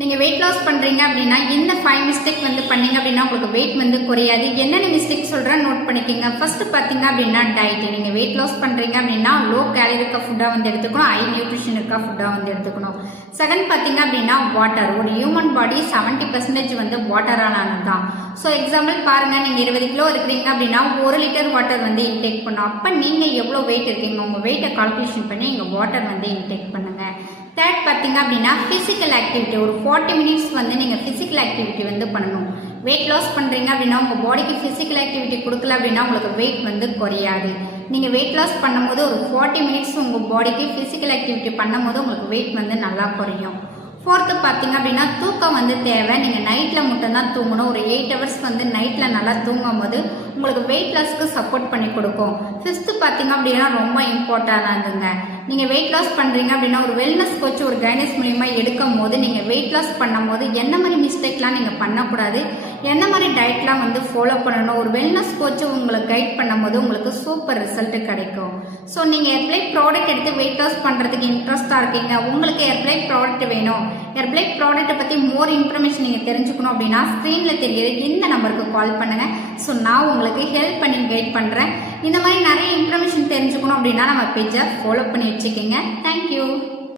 நீங்கள் weight loss பண்ணுறீங்க அப்படின்னா இந்த 5 மிஸ்டேக் வந்து பண்ணீங்க அப்படின்னா உங்களுக்கு வெயிட் வந்து குறையாது. என்னென்ன மிஸ்டேக் சொல்கிறேன் நோட் பண்ணிக்கோங்க. ஃபர்ஸ்ட் பார்த்தீங்க அப்படின்னா டயட். நீங்கள் வெயிட் லாஸ் பண்ணுறீங்க அப்படின்னா லோ கேலரி இருக்க ஃபுட்டாக வந்து எடுத்துக்கணும், ஹை நியூட்ரிஷன் இருக்க ஃபுட்டாக வந்து எடுத்துக்கணும். செகண்ட் பார்த்தீங்க அப்படின்னா வாட்டர். ஒரு ஹியூமன் பாடி 70% வந்து வாட்டரானது தான். ஸோ எக்ஸாம்பிள் பாருங்கள், நீங்கள் 20 கிலோ இருக்கிறீங்க அப்படின்னா 1 லிட்டர் வாட்டர் வந்து இன்டேக் பண்ணும். அப்போ நீங்கள் எவ்வளோ வெயிட் இருக்கீங்க உங்கள் வெயிட்டை கால்குலேஷன் பண்ணி இங்கே வாட்டர் வந்து இன்டேக் பண்ணுங்கள். தேர்ட் பார்த்தீங்க அப்படின்னா ஃபிசிக்கல் ஆக்டிவிட்டி. ஒரு 40 மினிட்ஸ் வந்து நீங்கள் ஃபிசிக்கல் ஆக்டிவிட்டி வந்து பண்ணணும். வெயிட் லாஸ் பண்ணுறீங்க அப்படின்னா உங்கள் பாடிக்கு ஃபிசிக்கல் ஆக்டிவிட்டி கொடுக்கல அப்படின்னா உங்களுக்கு வெயிட் வந்து குறையாது. நீங்கள் வெயிட் லாஸ் பண்ணும்போது ஒரு 40 மினிட்ஸ் உங்கள் பாடிக்கு ஃபிசிக்கல் ஆக்டிவிட்டி பண்ணும்போது உங்களுக்கு வெயிட் வந்து நல்லா குறையும். ஃபோர்த்து பார்த்தீங்க அப்படின்னா தூக்கம் வந்து தேவை. நீங்கள் நைட்டில் மட்டும்தான் தூங்கணும். ஒரு 8 ஹவர்ஸ் வந்து நைட்டில் நல்லா தூங்கும் போது உங்களுக்கு வெயிட் லாஸ்க்கு சப்போர்ட் பண்ணி கொடுக்கும். ஃபிஃப்த்து பார்த்தீங்க அப்படின்னா ரொம்ப இம்பார்ட்டண்டானதுங்க. நீங்கள் வெயிட் லாஸ் பண்ணுறீங்க அப்படின்னா ஒரு வெல்னஸ் கோச் ஒரு கைனஸ் மூலியமாக எடுக்கும் போது நீங்கள் வெயிட் லாஸ் பண்ணும் போது என்ன மாதிரி மிஸ்டேக்லாம் நீங்கள் பண்ணக்கூடாது, எந்த மாதிரி டயட்லாம் வந்து ஃபாலோ பண்ணணும், ஒரு வெல்னஸ் கோச் உங்களுக்கு கைட் பண்ணும் போது உங்களுக்கு சூப்பர் ரிசல்ட் கிடைக்கும். ஸோ நீங்கள் ஹெர்ப்லைட் ப்ராடக்ட் எடுத்து வெயிட் லாஸ் பண்ணுறதுக்கு இன்ட்ரெஸ்டாக இருக்கீங்க, உங்களுக்கு ஹெர்ப்லைட் ப்ராடக்ட் வேணும், ஹெர்ப்லைட் ப்ராடக்ட்டை பற்றி மோர் இன்ஃபர்மேஷன் நீங்கள் தெரிஞ்சுக்கணும் அப்படின்னா ஸ்க்ரீனில் தெரிகிற இந்த நம்பருக்கு கால் பண்ணுங்கள். ஸோ நான் உங்களுக்கு ஹெல்ப் பண்ணி கைட் பண்ணுறேன். இந்த மாதிரி நிறைய இன்ஃபர்மேஷன் தெரிஞ்சுக்கணும் அப்படின்னா நம்ம பேஜை ஃபாலோ பண்ணி வச்சுக்கோங்க. தேங்க்யூ.